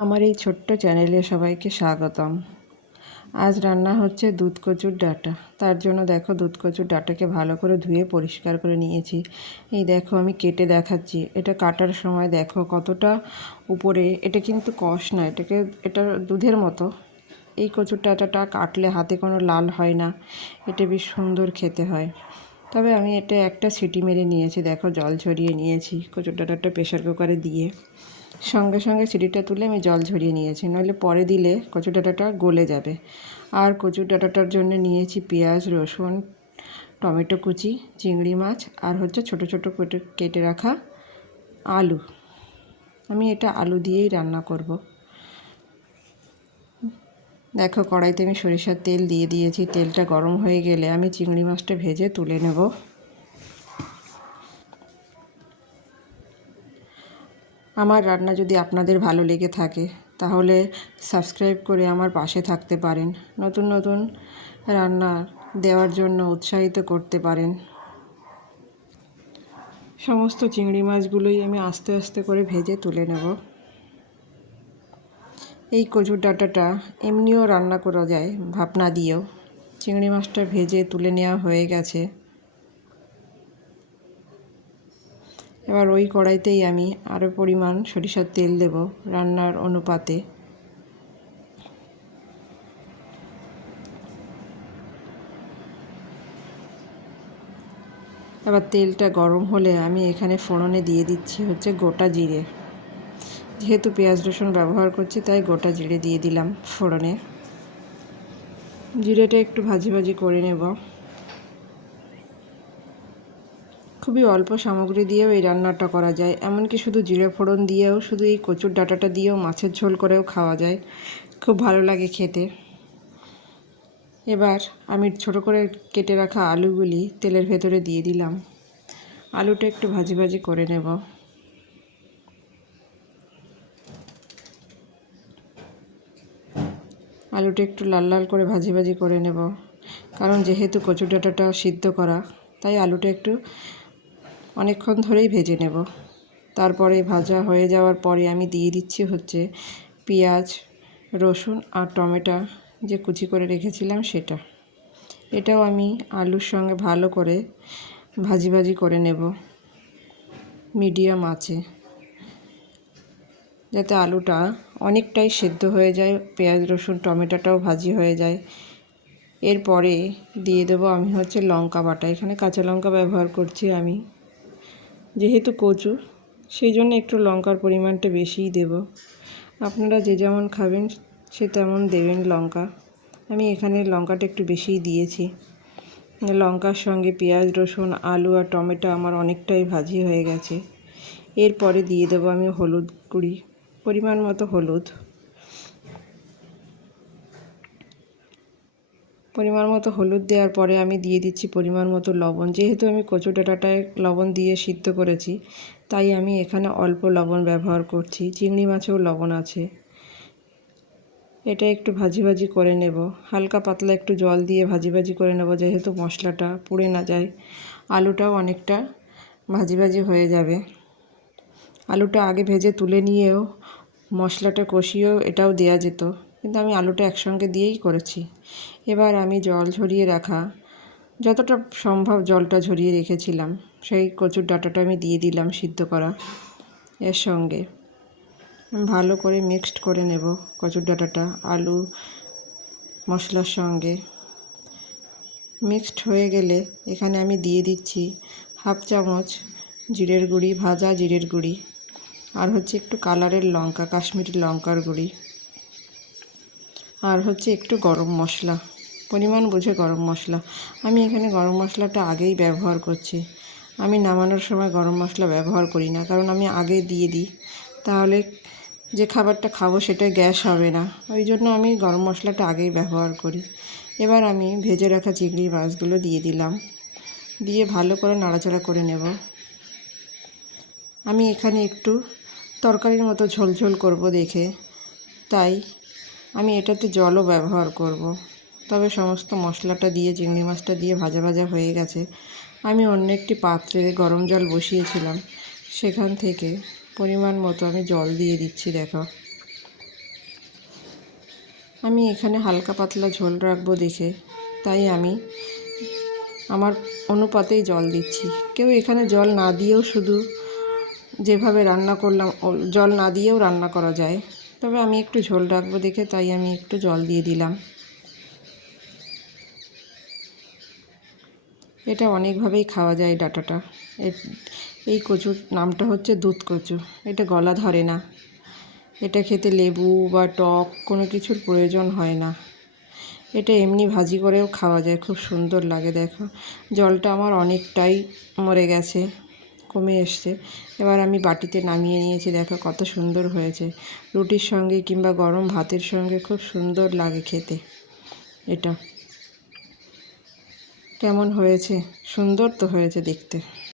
আমার এই ছোট্ট চ্যানেলে সবাইকে স্বাগতম। আজ রান্না হচ্ছে দুধ কচুর ডাঁটা। তার জন্য দেখো দুধ কচুর ডাঁটাকে ভালো করে ধুয়ে পরিষ্কার করে নিয়েছি। এই দেখো আমি কেটে দেখাচ্ছি। এটা কাটার সময় দেখো কতটা উপরে, এটা কিন্তু কষ না, এটাকে, এটা দুধের মতো। এই কচুর ডাঁটাটা কাটলে হাতে কোনো লাল হয় না, এটা বেশ সুন্দর খেতে হয়। তবে আমি এটা একটা সিটি মেরে নিয়েছি, দেখো জল ছড়িয়ে নিয়েছি কচুর ডাঁটাটা প্রেশার কুকারে দিয়ে। সঙ্গে সঙ্গে সিটিটা তুলে আমি জল ঝরিয়ে নিয়েছি। নইলে পরে দিলে কচু ডাঁটাটা গলে যাবে। আর কচু ডাঁটাটার জন্য নিয়েছি পেঁয়াজ, রসুন, টমেটো কুচি, চিংড়ি মাছ, আর হচ্ছে ছোট ছোট কেটে কেটে রাখা আলু। আমি এটা আলু দিয়েই রান্না করব। দেখো, কড়াইতে আমি সরিষার তেল দিয়ে দিয়েছি। তেলটা গরম হয়ে গেলে আমি চিংড়ি মাছটা ভেজে তুলে নেব। আমার রান্না যদি আপনাদের ভালো লেগে থাকে, তাহলে সাবস্ক্রাইব করে আমার পাশে থাকতে পারেন। নতুন নতুন রান্না দেওয়ার জন্য উৎসাহিত করতে পারেন। সমস্ত চিংড়ি মাছগুলোই আমি আস্তে আস্তে করে ভেজে তুলে নেব। এই কচুর ডাঁটাটা এমনিও রান্না করা যায় ভাপনা দিয়েও। চিংড়ি মাছটা ভেজে তুলে নেওয়া হয়ে গেছে। এবার ওই কড়াইতেই আমি আরও পরিমাণ সরিষার তেল দেব রান্নার অনুপাতে। এবার তেলটা গরম হলে আমি এখানে ফোড়নে দিয়ে দিচ্ছি হচ্ছে গোটা জিরে। যেহেতু পেঁয়াজ রসুন ব্যবহার করছি, তাই গোটা জিরে দিয়ে দিলাম ফোড়নে। জিরেটা একটু ভাজি ভাজি করে নেব। খুবই অল্প সামগ্রী দিয়েও এই রান্নাটা করা যায়। এমনকি শুধু জিরে ফোড়ন দিয়েও, শুধু এই কচুর ডাটাটা দিয়েও, মাছের ঝোল করেও খাওয়া যায়। খুব ভালো লাগে খেতে। এবার আমি ছোট করে কেটে রাখা আলুগুলি তেলের ভেতরে দিয়ে দিলাম। আলুটা একটু ভাজি ভাজি করে নেব। আলুটা একটু লাল লাল করে ভাজি ভাজি করে নেব। কারণ যেহেতু কচুর ডাঁটাটা সিদ্ধ করা, তাই আলুটা একটু অনেকক্ষণ ধরেই ভেজে নেব। তারপরে ভাজা হয়ে যাওয়ার পরে আমি দিয়ে দিচ্ছি হচ্ছে পেঁয়াজ, রসুন আর টমেটো, যে কুচি করে রেখেছিলাম সেটা। এটাও আমি আলুর সঙ্গে ভালো করে ভাজি ভাজি করে নেব মিডিয়াম আছে যাতে আলুটা অনেকটাই সেদ্ধ হয়ে যায়, পেঁয়াজ, রসুন, টমেটোটাও ভাজি হয়ে যায়। এরপরে দিয়ে দেবো আমি হচ্ছে লঙ্কা বাটা। এখানে কাঁচা লঙ্কা ব্যবহার করছি আমি। যেহেতু কচু সেই জন্য একটু লঙ্কার পরিমাণটা বেশিই দেব। আপনারা যে যেমন খাবেন, সে তেমন দেবেন লঙ্কা। আমি এখানে লঙ্কাটা একটু বেশিই দিয়েছি। লঙ্কার সঙ্গে পেঁয়াজ, রসুন, আলু আর টমেটো আমার অনেকটাই ভাজি হয়ে গেছে। এরপরে দিয়ে দেবো আমি হলুদ গুঁড়ি, পরিমাণ মতো হলুদ। পরিমাণ মতো হলুদ দেওয়ার পরে আমি দিয়ে দিচ্ছি পরিমাণ মতো লবণ। যেহেতু আমি কচু ডাঁটাটায় লবণ দিয়ে সিদ্ধ করেছি, তাই আমি এখানে অল্প লবণ ব্যবহার করছি। চিংড়ি মাছেও লবণ আছে। এটা একটু ভাজি ভাজি করে নেব। হালকা পাতলা একটু জল দিয়ে ভাজি ভাজি করে নেব, যেহেতু মশলাটা পুড়ে না যায়। আলুটাও অনেকটা ভাজি ভাজি হয়ে যাবে। আলুটা আগে ভেজে তুলে নিয়েও মশলাটা কষিয়েও এটাও দেয়া যেত। কিন্তু আমি আলুটা একসঙ্গে দিয়েই করেছি। এবার আমি জল ঝরিয়ে রাখা, যতটা সম্ভব জলটা ঝরিয়ে রেখেছিলাম, সেই কচুর ডাঁটাটা আমি দিয়ে দিলাম সিদ্ধ করা এর সঙ্গে। ভালো করে মিক্সড করে নেব কচুর ডাঁটাটা, আলু, মশলার সঙ্গে। মিক্সড হয়ে গেলে এখানে আমি দিয়ে দিচ্ছি হাফ চামচ জিরের গুঁড়ি, ভাজা জিরের গুঁড়ি, আর হচ্ছে একটু কালারের লঙ্কা, কাশ্মীরি লঙ্কার গুঁড়ি। আর হচ্ছে একটু গরম মশলা। পরিমাণ বুঝে গরম মশলা। আমি এখানে গরম মশলাটা আগেই ব্যবহার করছি। আমি নামানোর সময় গরম মশলা ব্যবহার করি না, কারণ আমি আগে দিয়ে দিই। তাহলে যে খাবারটা খাব সেটা গ্যাস হবে না। ওই জন্য আমি গরম মশলাটা আগেই ব্যবহার করি। এবার আমি ভেজে রাখা চিংড়ি মাছগুলো দিয়ে দিলাম। দিয়ে ভালো করে নাড়াচাড়া করে নেব। আমি এখানে একটু তরকারির মতো ঝোলঝোল করব দেখে। তাই আমি এটাতে জলও ব্যবহার করব। তবে সমস্ত মশলাটা দিয়ে, চিংড়ি মাছটা দিয়ে ভাজা ভাজা হয়ে গেছে। আমি অন্য একটি পাত্রে গরম জল বসিয়েছিলাম। সেখান থেকে পরিমাণ মতো আমি জল দিয়ে দিচ্ছি, দেখো। আমি এখানে হালকা পাতলা ঝোল রাখব দেখে। তাই আমি আমার অনুপাতেই জল দিচ্ছি। কেউ এখানে জল না দিয়েও শুধু যেভাবে রান্না করলাম জল না দিয়েও রান্না করা যায়। তবে আমি একটু ঝোল রাখব দেখে, তাই আমি একটু জল দিয়ে দিলাম। এটা অনেকভাবেই খাওয়া যায় ডাটাটা। এই কচুর নামটা হচ্ছে দুধ কচু। এটা গলা ধরে না। এটা খেতে লেবু বা টক কোনো কিছুর প্রয়োজন হয় না। এটা এমনি ভাজি করেও খাওয়া যায়, খুব সুন্দর লাগে, দেখো। জলটা আমার অনেকটাই মরে গেছে। কমে এসছে। এবার আমি বাটিতে নামিয়ে নিয়েছি, দেখো কত সুন্দর হয়েছে। রুটির সঙ্গে কিংবা গরম ভাতের সঙ্গে খুব সুন্দর লাগে খেতে। এটা। কেমন হয়েছে? সুন্দর তো হয়েছে দেখতে।